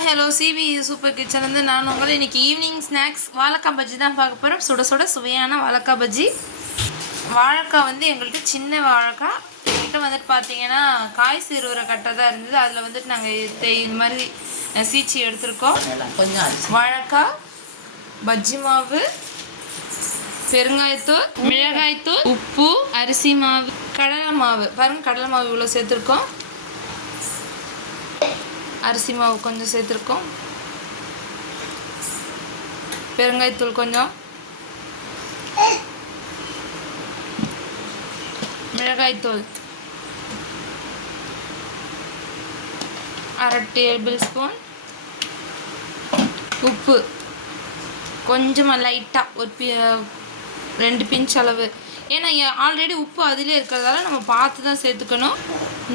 Hi hello Sibi super kitchen வந்து நான் உங்களை இன்றைக்கி ஈவினிங் ஸ்நாக்ஸ் வாழைக்காய் பஜ்ஜி தான் பார்க்க போகிறோம். சுட சுட சுவையான வாழைக்காய் பஜ்ஜி. வாழைக்காய் வந்து எங்கள்கிட்ட சின்ன வாழைக்காய். எங்கள்கிட்ட வந்துட்டு பார்த்தீங்கன்னா காய் சீருகிற கட்டை தான் இருந்தது. அதில் வந்துட்டு நாங்கள் இது மாதிரி சீச்சி எடுத்துருக்கோம். வாழைக்காய், பஜ்ஜி மாவு, பெருங்காயத்தூள், மிளகாய்த்தூள், உப்பு, அரிசி மாவு, கடலை மாவு. பாருங்கள், கடலை மாவு இவ்வளோ சேர்த்துருக்கோம். அரிசி மாவு கொஞ்சம் சேர்த்துருக்கோம். பெருங்காயத்தூள் கொஞ்சம், மிளகாய்த்தூள் 1/2 டேபிள் ஸ்பூன், உப்பு கொஞ்சமாக லைட்டாக ஒரு 2 பிஞ்ச் அளவு. ஏன்னா ஆல்ரெடி உப்பு அதிலே இருக்கிறதால நம்ம பார்த்து தான் சேர்த்துக்கணும்.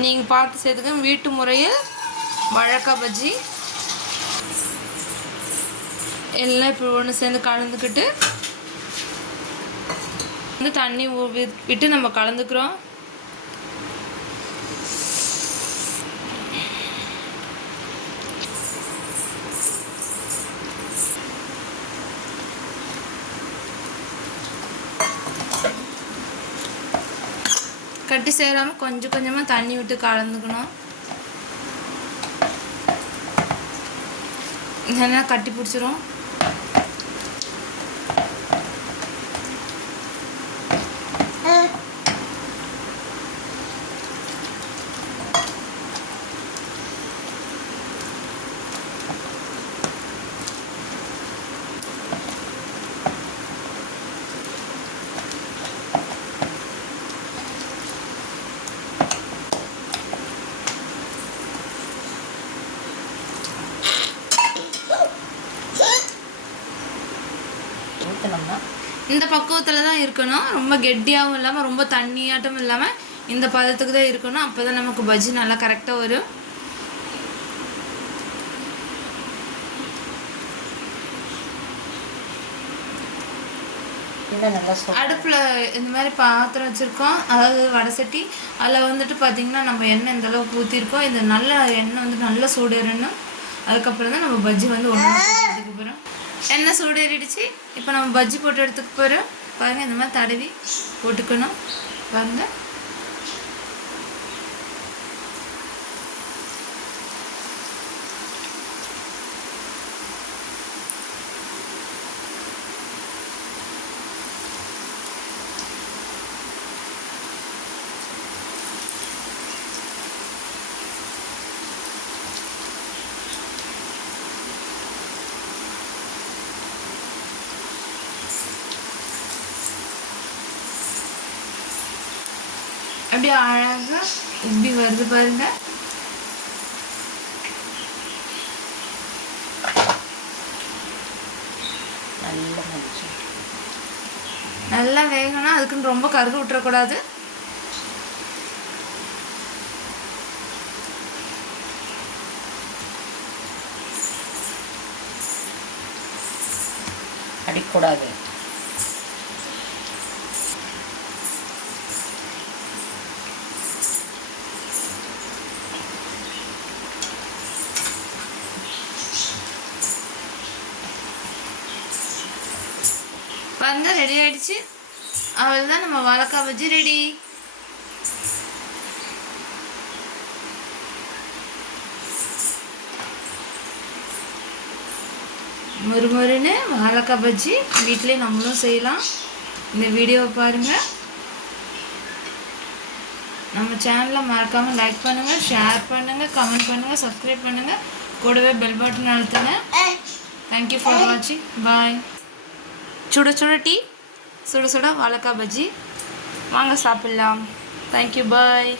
நீங்கள் பார்த்து சேர்த்துக்கணும். வீட்டு முறையில் வாழைக்காய் பஜ்ஜி எல்லாம் இப்போ ஒன்று சேர்ந்து கலந்துக்கிட்டு வந்து தண்ணி விட்டு நம்ம கலந்துக்கிறோம். கட்டி சேராமல் கொஞ்சம் கொஞ்சமாக தண்ணி விட்டு கலந்துக்கணும். இல்லைன்னா கட்டி பிடிச்சிரும். இந்த பக்குவத்தில் தான் இருக்கணும். ரொம்ப கெட்டியாகவும் இல்லாமல் ரொம்ப தண்ணியாட்டம் இல்லாமல் இந்த பதத்துக்கு தான் இருக்கணும். அப்போ தான் நமக்கு பஜ்ஜி நல்லா கரெக்டாக வரும். அடுப்பில் இந்த மாதிரி பாத்திரம் வச்சுருக்கோம், அதாவது வடை சட்டி. அதில் வந்துட்டு பார்த்திங்கன்னா நம்ம எண்ணெய் இந்த அளவுக்கு ஊற்றிருக்கோம். இது நல்ல எண்ணெய் வந்து நல்லா சூடேறணும். அதுக்கப்புறம் தான் நம்ம பஜ்ஜி வந்து ஒன்று எடுத்துக்க போகிறோம். எண்ணெய் சூடேறிடுச்சு. இப்போ நம்ம பஜ்ஜி போட்டு எடுத்துக்க போகிறோம். பாருங்கள், இந்த மாதிரி தடவி போட்டுக்கணும். பாருங்கள், அப்படியே அழகாக இப்படி வருது பாருங்க. நல்லா வேகணும். அதுக்குன்னு ரொம்ப கருகு விட்டுறக்கூடாது. அடிக்கூடாது. பாருங்க, ரெடி ஆயிடுச்சு. அவ்வளோதான், நம்ம வாழைக்காய் பஜ்ஜி ரெடி. மொறுமொறுன்னு வாழைக்காய் பஜ்ஜி வீட்டிலே நம்மளும் செய்யலாம். இந்த வீடியோவை பாருங்கள். நம்ம சேனலை மறக்காமல் லைக் பண்ணுங்கள், ஷேர் பண்ணுங்கள், கமெண்ட் பண்ணுங்கள், சப்ஸ்கிரைப் பண்ணுங்கள். கூடவே பெல் பட்டன் அழுத்துங்க. தேங்க்யூ ஃபார் வாட்சிங். பாய். சுட சுட டீ, சுட சுட வாழைக்காய் பஜ்ஜி. வாங்க சாப்பிட்லாம். தேங்க்யூ, பாய்.